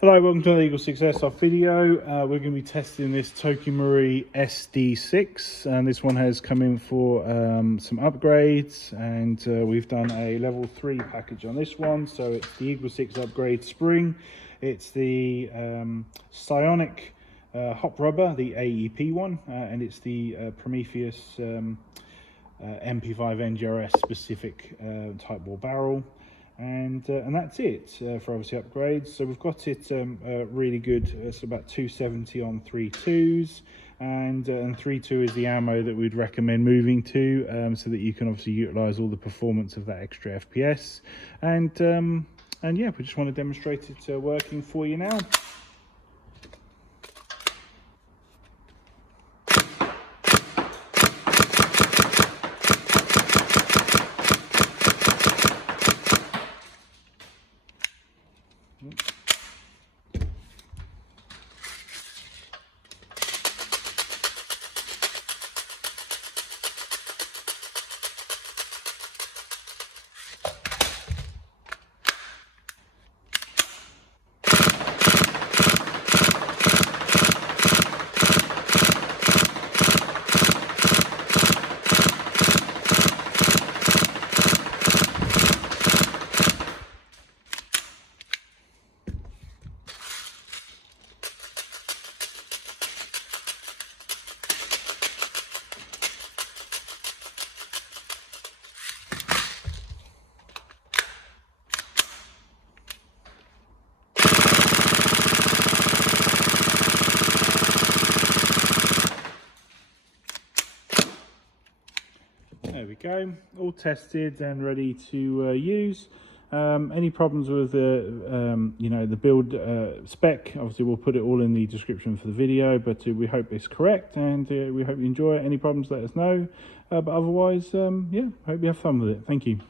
Hello, welcome to the EagleSix Airsoft video. We're going to be testing this Tokimori SD6, and this one has come in for some upgrades, and we've done a level 3 package on this one. So it's the EagleSix upgrade spring, it's the Psionic Hop rubber, the AEP one, and it's the Prometheus MP5 NGRS specific type bore barrel. And that's it for obviously upgrades. So we've got it really good. It's about 270 on 3.2s, and 3.2 is the ammo that we'd recommend moving to, so that you can obviously utilize all the performance of that extra FPS. And yeah, we just want to demonstrate it working for you now. There we go, all tested and ready to use. Any problems with the build spec, obviously we'll put it all in the description for the video, but we hope it's correct, and we hope you enjoy it. Any problems, let us know, but otherwise, yeah, hope you have fun with it. Thank you.